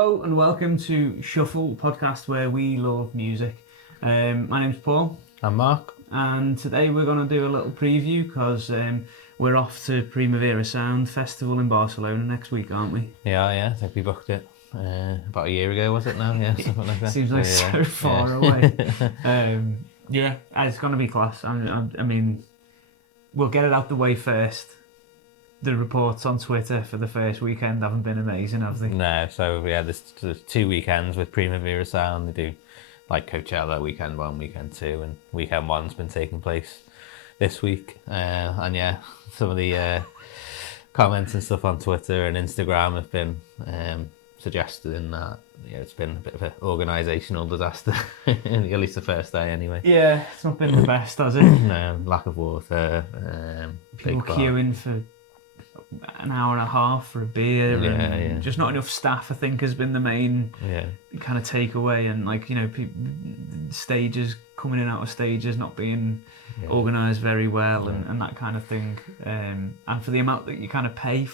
Hello and welcome to Shuffle, podcast where we love music. My name's Paul. I'm Mark. And today we're going to do a little preview because we're off to Primavera Sound Festival in Barcelona next week, aren't we? Yeah, I think we booked it about a year ago, was it now? Yeah, something like that. Seems like so far away. It's going to be class. I mean, we'll get it out the way first. The reports on Twitter for the first weekend haven't been amazing, have they? No, so yeah, there's 2 weekends with Primavera Sound. They do like Coachella weekend 1, weekend 2, and weekend 1's been taking place this week. And yeah, some of the comments and stuff on Twitter and Instagram have been suggesting that it's been a bit of an organisational disaster, at least the first day anyway. Yeah, it's not been the best, has it? No, lack of water. People queuing for an hour and a half for a beer, and just not enough staff, I think, has been the main kind of takeaway. And stages coming in and out of stages not being organised very well, and that kind of thing. And for the amount that you kind of pay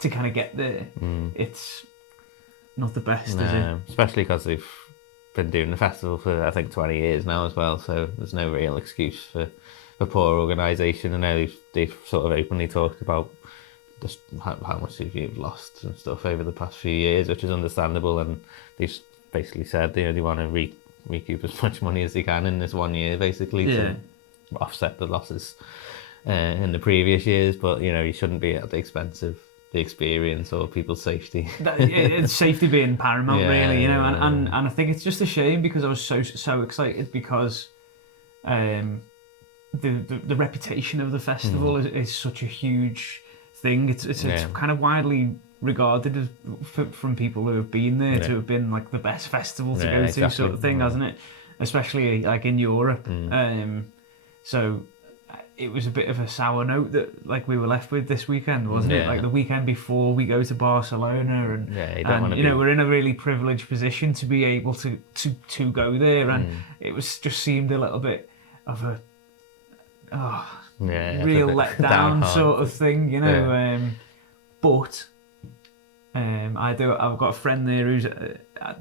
to kind of get there, it's not the best, is it? Especially because they've been doing the festival for I think 20 years now as well, so there's no real excuse for poor organisation. And now they've sort of openly talked about just how much they've lost and stuff over the past few years, which is understandable, and they've basically said they only want to recoup as much money as they can in this 1 year, basically, to offset the losses in the previous years. But you shouldn't be at the expense of the experience or people's safety. It's safety being paramount, really, and I think it's just a shame because I was so excited because the reputation of the festival is such a huge thing. It's kind of widely regarded as, from people who have been there to have been like the best festival to go to, sort of thing, hasn't it? Especially like in Europe. So it was a bit of a sour note that like we were left with this weekend, wasn't it? Like the weekend before we go to Barcelona, and we're in a really privileged position to be able to go there, and it was just seemed a little bit of a real letdown sort of thing, but I've got a friend there who's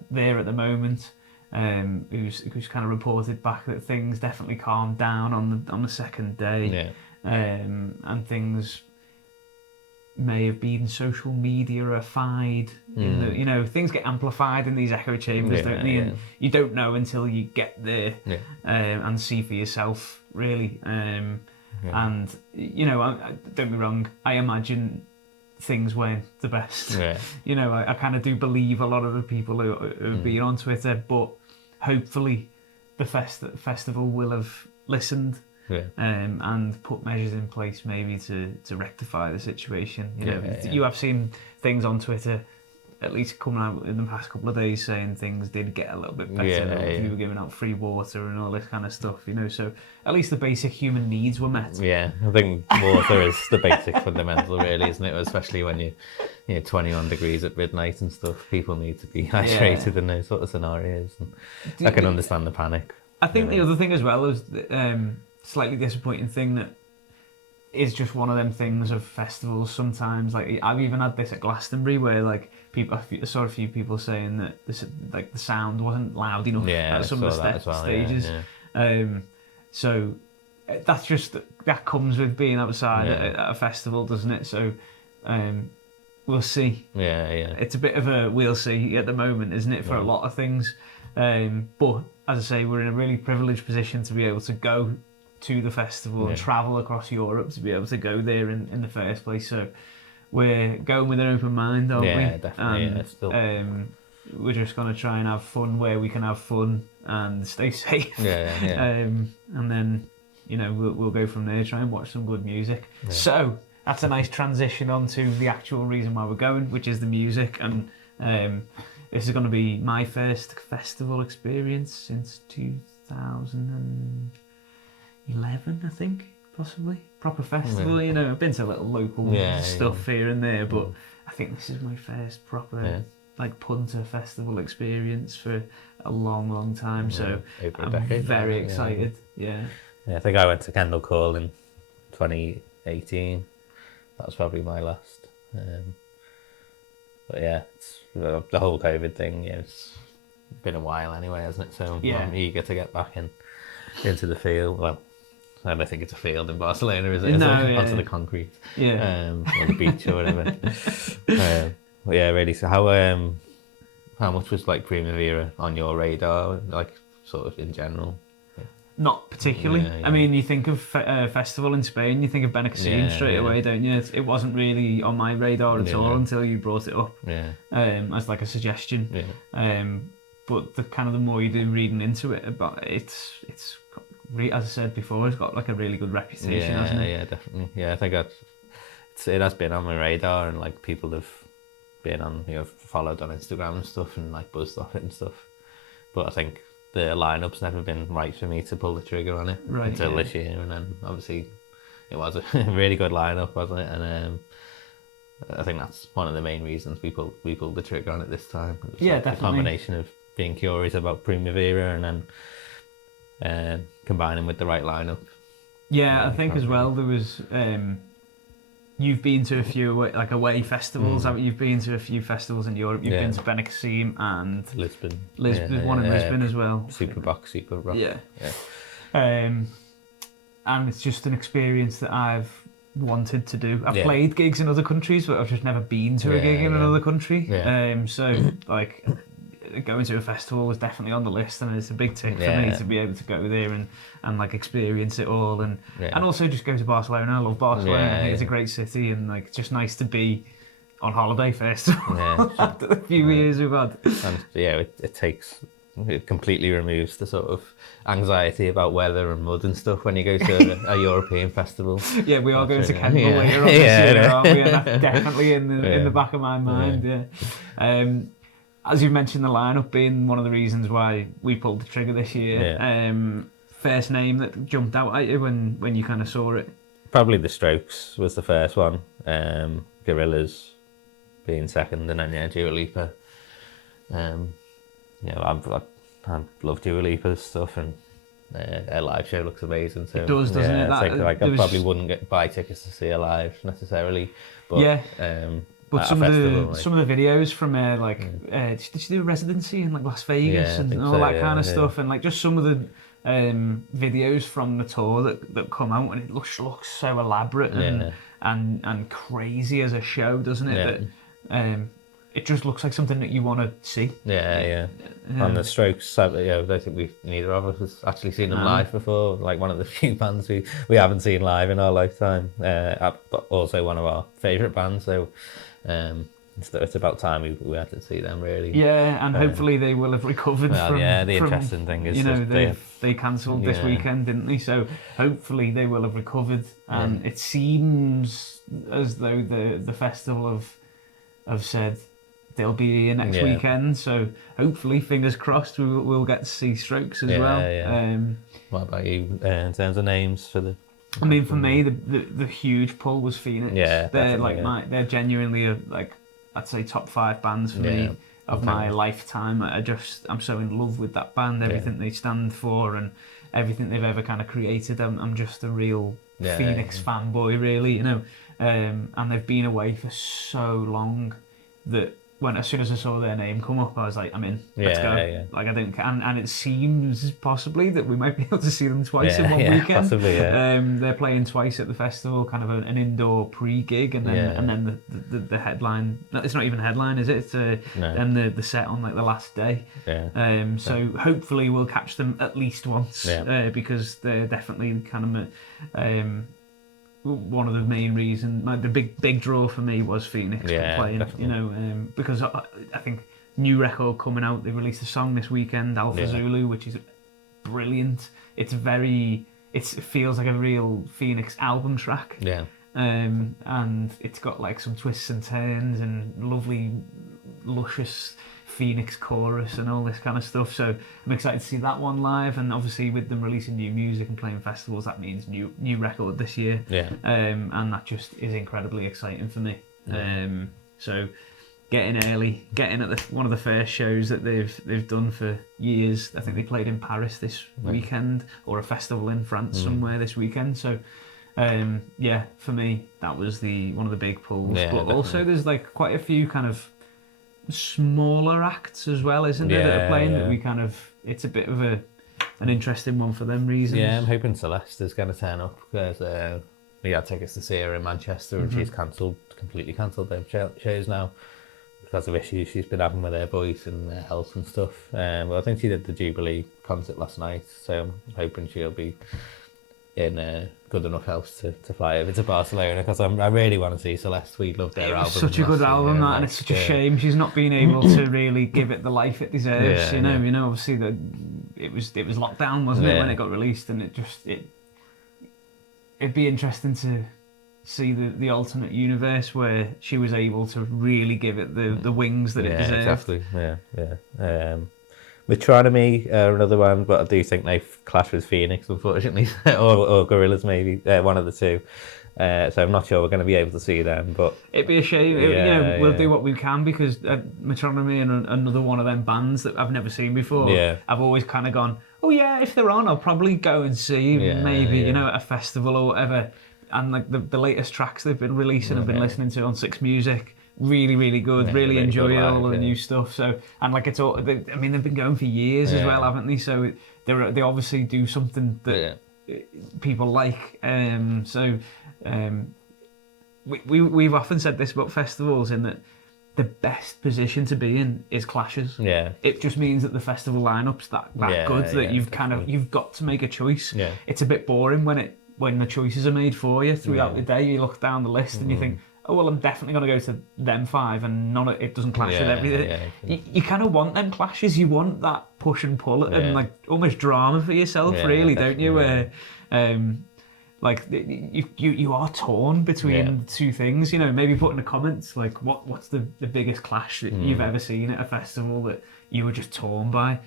there at the moment, who's kind of reported back that things definitely calmed down on the second day, and things may have been social media-ified. Things get amplified in these echo chambers, don't they? And you don't know until you get there and see for yourself, really. And don't be wrong, I imagine things weren't the best. I kind of do believe a lot of the people who have been on Twitter, but hopefully the festival will have listened and put measures in place maybe to rectify the situation. You have seen things on Twitter at least coming out in the past couple of days saying things did get a little bit better. We were giving out free water and all this kind of stuff, so at least the basic human needs were met. I think water is the basic fundamental, really, isn't it? Especially when you're 21 degrees at midnight and stuff. People need to be hydrated in those sort of scenarios, and I can understand the panic. I think the other thing as well is slightly disappointing thing that is just one of them things of festivals sometimes. Like I've even had this at Glastonbury where like I saw a few people saying that the sound wasn't loud enough at some of the stages. So that comes with being outside at a festival, doesn't it? So we'll see. It's a bit of a we'll see at the moment, isn't it, for a lot of things. But as I say, we're in a really privileged position to be able to go to the festival and travel across Europe to be able to go there in the first place. So we're going with an open mind, aren't we? Definitely. And we're just going to try and have fun where we can have fun and stay safe. And then, we'll go from there, try and watch some good music. So that's a nice transition onto the actual reason why we're going, which is the music. And this is going to be my first festival experience since 2011, I think, possibly. Proper festival, I've been to little local stuff here and there, but I think this is my first proper punter festival experience for a long time. So I'm very excited. I think I went to Kendal Call in 2018. That was probably my last But yeah, it's, the whole COVID thing, yeah, it's been a while anyway, hasn't it? So I'm eager to get back into the field. Well, I don't think it's a field in Barcelona, is it? No, Onto the concrete, yeah, or the beach or whatever. But yeah, really. So how much was like Primavera on your radar, like sort of in general? not particularly. Yeah. I mean, you think of festival in Spain, you think of Benicassim straight away, don't you? It wasn't really on my radar at all until you brought it up as like a suggestion. But the more you do reading into it, about it's as I said before, it's got like a really good reputation, hasn't it? Yeah, definitely. Yeah, I think it has been on my radar, and like people have been on, followed on Instagram and stuff, and like buzzed off it and stuff. But I think the lineup's never been right for me to pull the trigger on it until this year, and then obviously it was a really good lineup, wasn't it? And I think that's one of the main reasons we pulled the trigger on it this time. It was definitely. The combination of being curious about Primavera and then combining with the right lineup. Yeah, I think as well there was. You've been to a few like away festivals. You've been to a few festivals in Europe. You've been to Benicassim and Lisbon. One in Lisbon as well. Super Rock. Yeah. And it's just an experience that I've wanted to do. I've played gigs in other countries, but I've just never been to a gig in another country. So like going to a festival was definitely on the list, and it's a big tick for me to be able to go there and like experience it all, and also just go to Barcelona. I love Barcelona. I think it's a great city, and like it's just nice to be on holiday first after the few years we've had. And it completely removes the sort of anxiety about weather and mud and stuff when you go to a European festival. Yeah, we are going to Kendal later on this year, aren't we? And that's definitely in the back of my mind. As you mentioned, the lineup being one of the reasons why we pulled the trigger this year. First name that jumped out at you when you kind of saw it? Probably The Strokes was the first one. Gorillaz being second, and then Dua Lipa. I love Dua Lipa's stuff, and her live show looks amazing. So, it does, doesn't it? I probably wouldn't buy tickets to see her live necessarily, but But some of the videos from did she do a residency in like Las Vegas and all that kind of stuff, and like just some of the videos from the tour that come out, and it looks so elaborate and crazy as a show, doesn't it? That it just looks like something that you want to see. And The Strokes, I don't think neither of us has actually seen them live before. Like one of the few bands we haven't seen live in our lifetime, but also one of our favourite bands. So it's about time we had to see them, really. Yeah, and hopefully they will have recovered. Interesting thing is they cancelled this weekend, didn't they? So hopefully they will have recovered. And it seems as though the festival have said they'll be here next weekend. So hopefully, fingers crossed, we'll get to see Strokes as well. What about you in terms of names for the? I mean, for me, the huge pull was Phoenix. They're genuinely I'd say top 5 bands for me of my lifetime. I'm so in love with that band, everything they stand for, and everything they've ever kind of created. I'm just a real Phoenix fanboy, really, and they've been away for so long that as soon as I saw their name come up, I was like, I'm in. Let's go. Like I don't care. And it seems possibly that we might be able to see them twice in one weekend. Possibly, they're playing twice at the festival, kind of an indoor pre-gig, and then the headline. It's not even a headline, is it? It's then the set on like the last day. So hopefully we'll catch them at least once, because they're definitely kind of. One of the main reasons, the big draw for me was Phoenix playing, definitely. Because I think new record coming out. They released a song this weekend, Alpha Zulu, which is brilliant. It feels like a real Phoenix album track. And it's got like some twists and turns and lovely, luscious Phoenix chorus and all this kind of stuff. So I'm excited to see that one live, and obviously with them releasing new music and playing festivals, that means new record this year. And that just is incredibly exciting for me. So getting early, getting at one of the first shows that they've done for years. I think they played in Paris this weekend, or a festival in France somewhere this weekend. So for me that was one of the big pulls. But also there's like quite a few kind of smaller acts as well, isn't it, that are playing that we kind of, it's a bit of an interesting one for them reasons. Yeah, I'm hoping Celeste is going to turn up because we had tickets to see her in Manchester and she's completely cancelled their shows now because of issues she's been having with her voice and her health and stuff. Well, I think she did the Jubilee concert last night, so I'm hoping she'll be in good enough health to fly over to Barcelona because I really want to see Celeste. We loved their album. Such a good album, that, and it's such a shame she's not been able to really give it the life it deserves. You know, obviously that it was lockdown, wasn't it, when it got released, and it'd be interesting to see the alternate universe where she was able to really give it the wings that it deserved. Exactly. Yeah. Metronomy are another one, but I do think they clash with Phoenix, unfortunately, or Gorillaz maybe, one of the two. So I'm not sure we're going to be able to see them, but it'd be a shame. We'll do what we can because Metronomy and another one of them bands that I've never seen before. Yeah. I've always kind of gone, oh yeah, if they're on, I'll probably go and see maybe you know, at a festival or whatever. And like the latest tracks they've been releasing, I've been listening to on Six Music. Really, really good. Really enjoy all of the new stuff. So, and like it's all. They've been going for years as well, haven't they? So they obviously do something that people like. We've often said this about festivals, in that the best position to be in is clashes. Yeah. It just means that the festival lineup's that good that you've got to make a choice. Yeah. It's a bit boring when the choices are made for you throughout the day. You look down the list and you think, oh well, I'm definitely going to go to them five, and it doesn't clash with everything. Yeah. You kind of want them clashes. You want that push and pull and like almost drama for yourself, really, don't you? Where like you are torn between the two things. You know, maybe put in the comments like what's the biggest clash that you've ever seen at a festival that you were just torn by.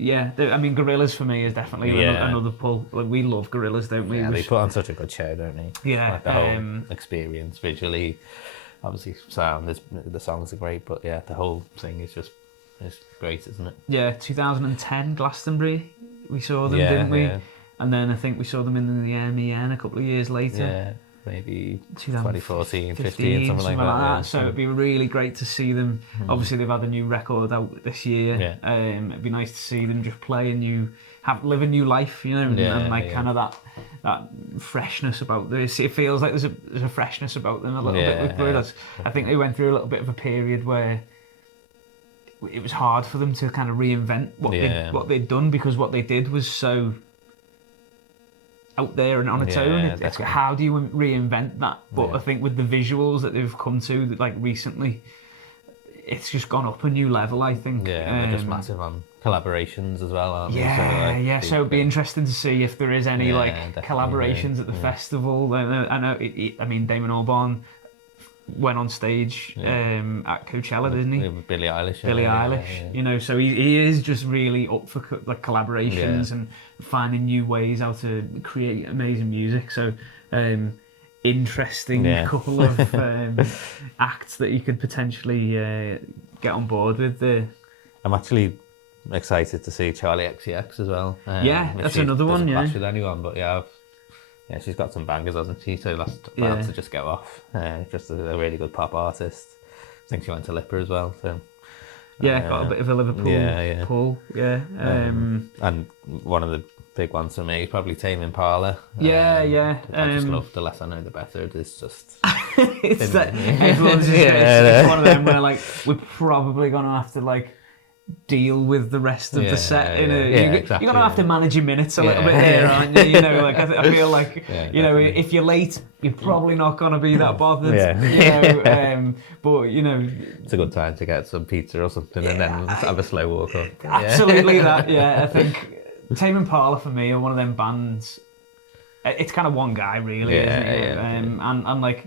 Gorillaz for me is definitely another pull. Like, we love Gorillaz, don't we? Yeah, they put on such a good show, don't they? Yeah. Like the whole experience visually, obviously sound, the songs are great, but yeah, the whole thing is great, isn't it? Yeah, 2010 Glastonbury, we saw them, didn't we? Yeah. And then I think we saw them in the MEN a couple of years later. Yeah. Maybe 2014, 15, something like that. Yeah. So it'd be really great to see them. Obviously, they've had a new record out this year. Yeah. It'd be nice to see them just play live a new life, you know, and kind of that freshness about this. It feels like there's a freshness about them a little bit with Gorillaz. I think they went through a little bit of a period where it was hard for them to kind of reinvent what they'd done, because what they did was so out there and on its own. It's how do you reinvent that? But I think with the visuals that they've come to, like recently, it's just gone up a new level, I think. Yeah, they're just massive on collaborations as well, aren't they? So it'd be interesting to see if there is any collaborations at the festival. I know. Damon Albarn went on stage at Coachella, didn't he? With Billie Eilish. Eilish, you know, so he is just really up for like collaborations and finding new ways how to create amazing music. So interesting couple of acts that you could potentially get on board with. I'm actually excited to see Charlie XCX as well. That's another one. Clash with anyone, but she's got some bangers, hasn't she? So that's bad to just go off. Just a really good pop artist. I think she went to Lipper as well. So got a bit of a Liverpool pull. And one of the big ones for me, probably Tame Impala. I just love The Less I Know The Better. It's just it's that everyone's just it's one of them where like we're probably gonna have to like deal with the rest of the set. You're gonna have to manage your minutes a little bit here, aren't you? You know, like I feel like if you're late, you're probably not gonna be that bothered. But you know, it's a good time to get some pizza or something and then have a slow walk up. Absolutely, that. I think Tame Impala for me are one of them bands. It's kind of one guy, really, isn't it? And like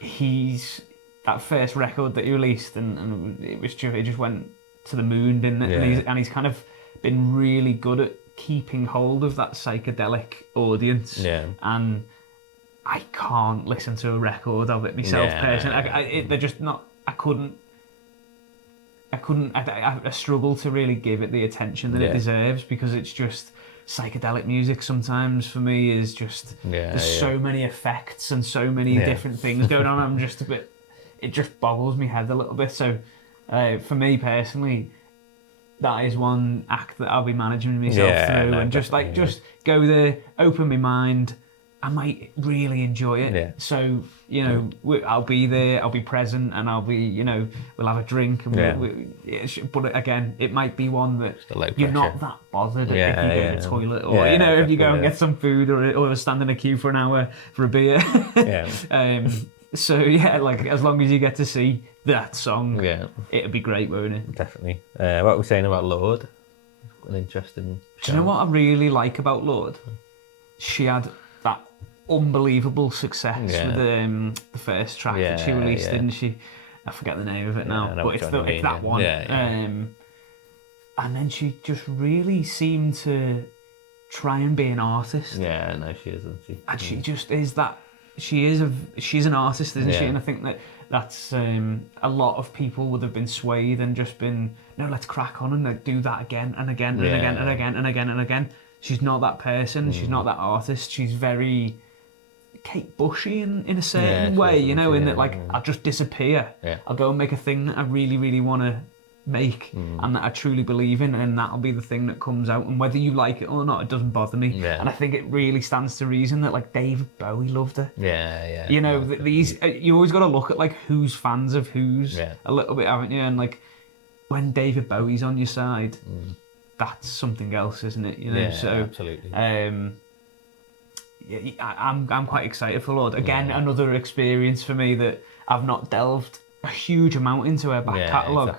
he's that first record that he released, and it just went to the moon, didn't it? And he's kind of been really good at keeping hold of that psychedelic audience. And I can't listen to a record of it myself personally. They're just not. I couldn't. I struggle to really give it the attention that it deserves, because it's just psychedelic music sometimes for me is just there's so many effects and so many different things going on. I'm just a bit. it just boggles my head a little bit. So for me personally, that is one act that I'll be managing myself through, and just go there, open my mind. I might really enjoy it. Yeah. So, I'll be there, I'll be present, and I'll be, we'll have a drink. And but again, it might be one that you're not that bothered if you go to the toilet, or, if you go and get some food, or stand in a queue for an hour for a beer. So, like, as long as you get to see that song, it'll be great, won't it? Definitely. What were we saying about Lorde? An interesting show. Do you know what I really like about Lorde? She had that unbelievable success with the first track that she released, didn't she? I forget the name of it now, but it's that one. And then she just really seemed to try and be an artist. Yeah, no, she isn't. And she just is that. She's an artist, isn't she? And I think that's a lot of people would have been swayed and just been, no, let's crack on and like, do that again and again and again and again and again and again. She's not that person. She's not that artist. She's very Kate Bushy in a certain way, in that like I'll just disappear. I'll go and make a thing that I really, really want to make and that I truly believe in, and that'll be the thing that comes out. And whether you like it or not, it doesn't bother me. And I think it really stands to reason that like David Bowie loved her. These you always got to look at like who's fans of who's a little bit, haven't you? And like when David Bowie's on your side. That's something else, isn't it? So absolutely. I'm quite excited for Lorde. Again, another experience for me that I've not delved a huge amount into her back catalogue,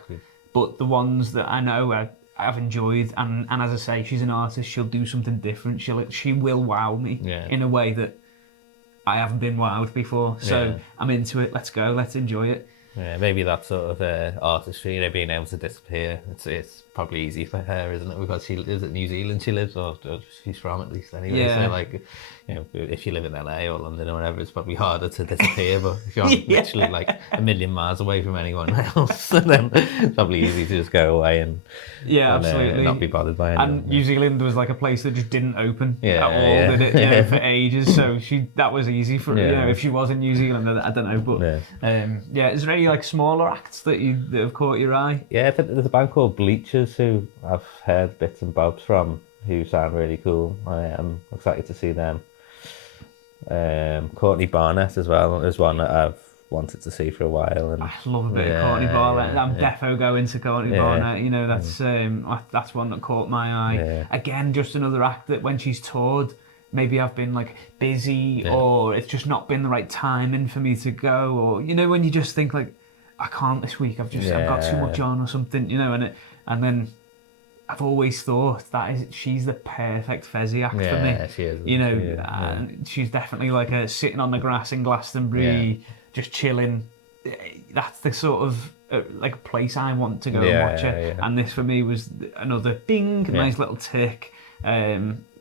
but the ones that I know I've enjoyed, and as I say, she's an artist. She'll do something different. She will wow me in a way that I haven't been wowed before. So I'm into it. Let's go. Let's enjoy it. Yeah, maybe that sort of artistry, being able to disappear. It's probably easy for her, isn't it? Because she is at New Zealand. She lives, or she's from at least anyway. So like, if you live in LA or London or whatever, it's probably harder to disappear. But if you're literally like a million miles away from anyone else, then it's probably easy to just go away and absolutely not be bothered by anyone. And New Zealand was like a place that just didn't open at all, did it? For ages. So that was easy for if she was in New Zealand. I don't know, but is there any like smaller acts that have caught your eye? Yeah, there's a band called Bleachers who I've heard bits and bobs from, who sound really cool. I'm excited to see them. Courtney Barnett as well is one that I've wanted to see for a while. And I love a bit of Courtney Barnett. I'm defo going to Courtney Barnett. That's one that caught my eye. Again, just another act that when she's toured, maybe I've been like busy or it's just not been the right timing for me to go, or when you just think like I can't this week, I've got too much on or something, and then I've always thought she's the perfect Fezzy act for me. She is. And she's definitely like sitting on the grass in Glastonbury, just chilling. That's the sort of like place I want to go and watch her. And this for me was another nice little tick,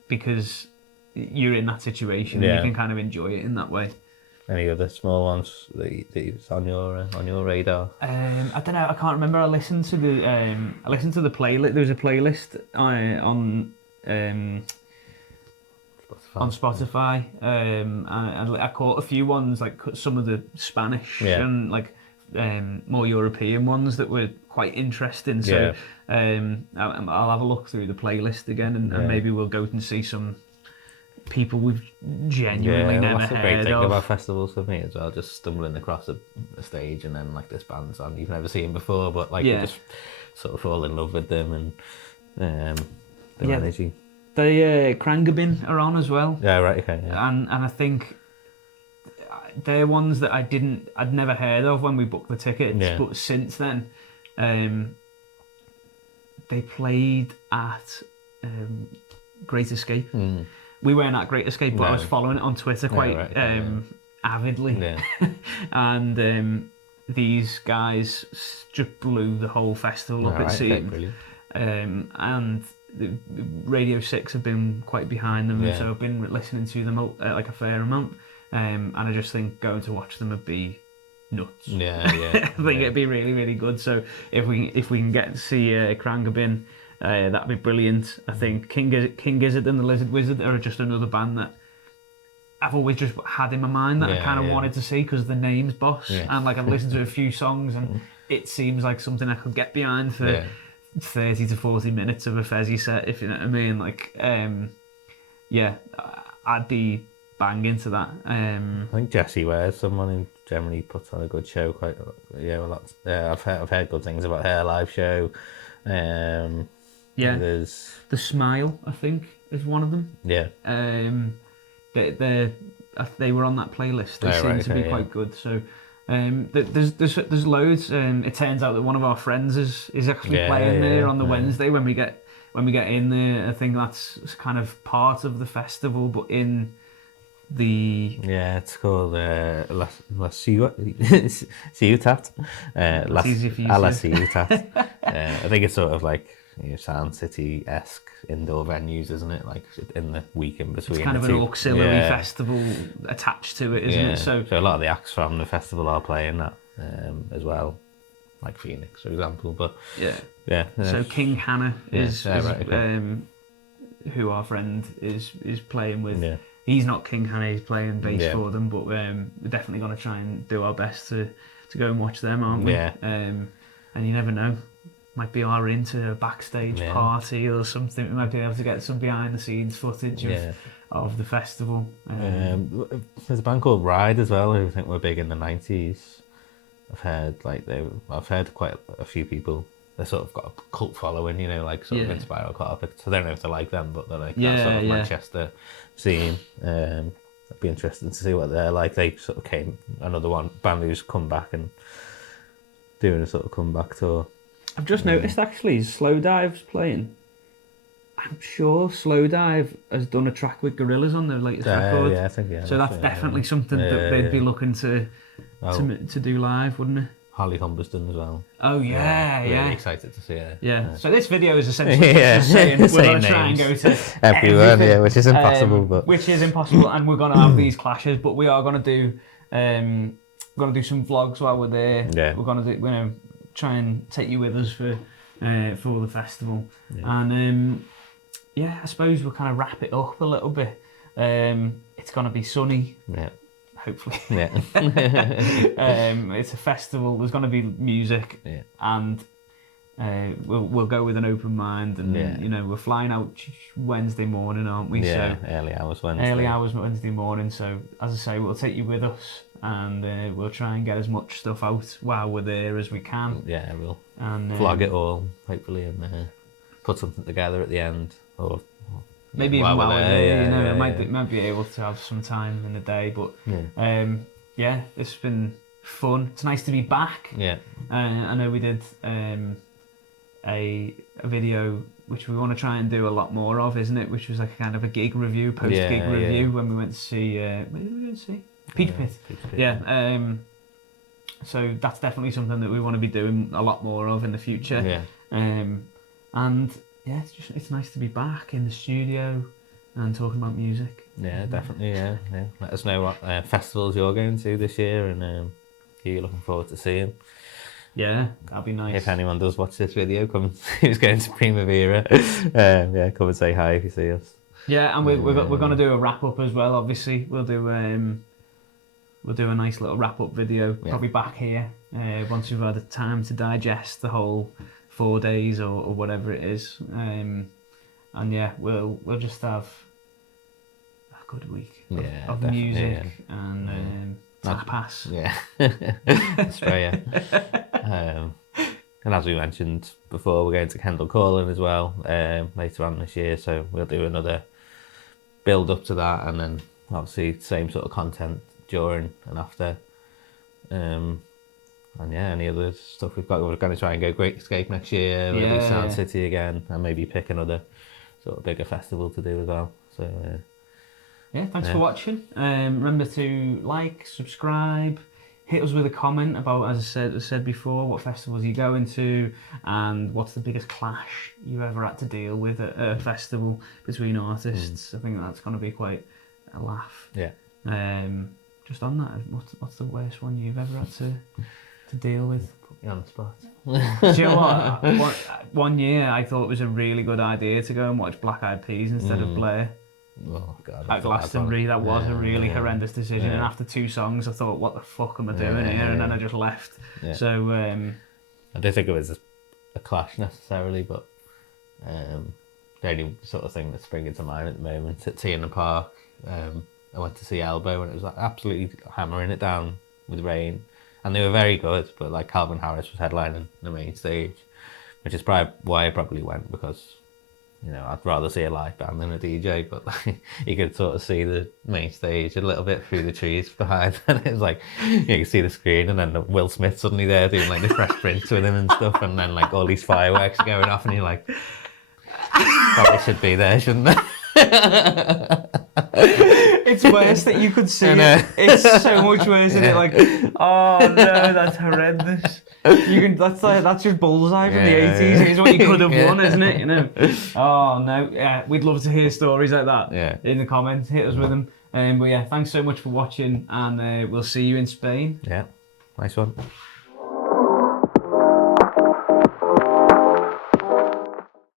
because you're in that situation and you can kind of enjoy it in that way. Any other small ones that's on your radar? I don't know. I can't remember. I listened to the playlist. There was a playlist on Spotify, and I caught a few ones, like some of the Spanish and like more European ones that were quite interesting. So I'll have a look through the playlist again, and maybe we'll go and see some people we've genuinely never heard of. That's a great thing about festivals for me as well, just stumbling across a stage and then like this band's on you've never seen before, but like you just sort of fall in love with them and their energy. The Krangabin are on as well. Yeah, right, okay. Yeah. And I think they're ones that I'd never heard of when we booked the tickets, but since then they played at Great Escape. We weren't at Great Escape, but I was following it on Twitter quite avidly. And these guys just blew the whole festival up, it seemed. And the Radio 6 have been quite behind them, so I've been listening to them like a fair amount. And I just think going to watch them would be nuts. I think it'd be really, really good. So if we can get to see Krangabin, that'd be brilliant. I think King Gizzard and the Lizard Wizard are just another band that I've always just had in my mind that I kind of wanted to see because the name's Boss, and like I've listened to a few songs, and it seems like something I could get behind for 30 to 40 minutes of a Fezzy set, if you know what I mean. Like, I'd be bang into that. I think Jesse Ware's someone who generally puts on a good show quite a lot. I've heard good things about her live show. There's The Smile, I think, is one of them. Yeah. They were on that playlist. They seem to be quite good. So there's loads. It turns out that one of our friends is actually playing there on the Wednesday when we get in there. I think that's kind of part of the festival, but in the it's called La Ciutat. It's easy for you La to Ciutat. I think it's sort of like Sound City-esque indoor venues, isn't it? Like in the week in between. It's kind of an auxiliary festival attached to it, isn't it? So a lot of the acts from the festival are playing that as well, like Phoenix, for example. But So King Hannah is who our friend is playing with. Yeah. He's not King Hannah, he's playing bass for them, but we're definitely going to try and do our best to go and watch them, aren't we? Yeah. And you never know. Might be our into a backstage party or something. We might be able to get some behind the scenes footage of the festival. There's a band called Ride as well, who I think were big in the 90s. I've heard quite a few people. They sort of got a cult following, like sort of in Spiral Carpets. I don't know if they're like them, but they're like that sort of Manchester scene. It'd be interesting to see what they're like. They sort of came, another band who's come back and doing a sort of comeback tour. I've just noticed actually, Slowdive's playing. I'm sure Slowdive has done a track with Gorillaz on their latest record. Yeah, I think so that's definitely something that they'd be looking to do live, wouldn't it? Holly Humberston as well. Oh Really excited to see her. Yeah. So this video is essentially just saying we're going to try and go to everyone, which is impossible, and we're going to have these clashes, but we are going to do some vlogs while we're there. Yeah. We're going to try and take you with us for the festival, and I suppose we'll kind of wrap it up a little bit. It's going to be sunny. Yeah. Hopefully. Yeah. It's a festival. There's going to be music, and we'll go with an open mind. And we're flying out Wednesday morning, aren't we? Yeah. So early hours Wednesday morning. So as I say, we'll take you with us, and we'll try and get as much stuff out while we're there as we can. Yeah, we'll vlog it all, hopefully, and put something together at the end, or. Maybe even while we're there, might be able to have some time in the day, but it's been fun. It's nice to be back. Yeah. I know we did a video which we want to try and do a lot more of, isn't it? Which was like a kind of a gig review, post-gig review when we went to see. Where did we go to see? Peach Pit. Yeah. So that's definitely something that we want to be doing a lot more of in the future. Yeah. And. Yeah, it's nice to be back in the studio and talking about music. Yeah, definitely. Yeah. Let us know what festivals you're going to this year, and who you're looking forward to seeing. Yeah, that'd be nice. If anyone does watch this video, who's going to Primavera, come and say hi if you see us. Yeah, and we're going to do a wrap up as well. Obviously, we'll do a nice little wrap up video, probably back here once we've had the time to digest the whole 4 days or whatever it is, and we'll just have a good week of music and tapas. Yeah, that's right. And as we mentioned before, we're going to Kendall Calling as well later on this year, so we'll do another build up to that, and then obviously same sort of content during and after. And any other stuff we've got. We're going to try and go Great Escape next year, maybe Sound City again, and maybe pick another sort of bigger festival to do as well. So thanks for watching. Remember to like, subscribe, hit us with a comment about, as I said before, what festivals you're going to, and what's the biggest clash you ever had to deal with at a festival between artists. I think that's going to be quite a laugh. Yeah. Just on that, what's the worst one you've ever had to deal with? Put me on the spot. Do you know what? One year I thought it was a really good idea to go and watch Black Eyed Peas instead of Blair. Oh God! At Glastonbury, that was a really horrendous decision. And after 2 songs, I thought, "What the fuck am I doing here?" And then I just left. Yeah. So I don't think it was a clash necessarily, but the only sort of thing that's springing to mind at the moment at T in the Park. I went to see Elbow and it was like absolutely hammering it down with rain, and they were very good. But like Calvin Harris was headlining the main stage, which is probably why I probably went, because I'd rather see a live band than a DJ. But like, you could sort of see the main stage a little bit through the trees behind, and it was like you can see the screen, and then Will Smith suddenly there doing like the Fresh Prince with him and stuff, and then like all these fireworks going off, and you're like, probably should be there, shouldn't they? It's worse that you could see it. It's so much worse than it. Like, oh no, that's horrendous. That's just bullseye from the 80s. It's what you could have won, isn't it? Oh no, yeah, we'd love to hear stories like that. In the comments, hit us with them. But yeah, thanks so much for watching, and we'll see you in Spain. Yeah, nice one.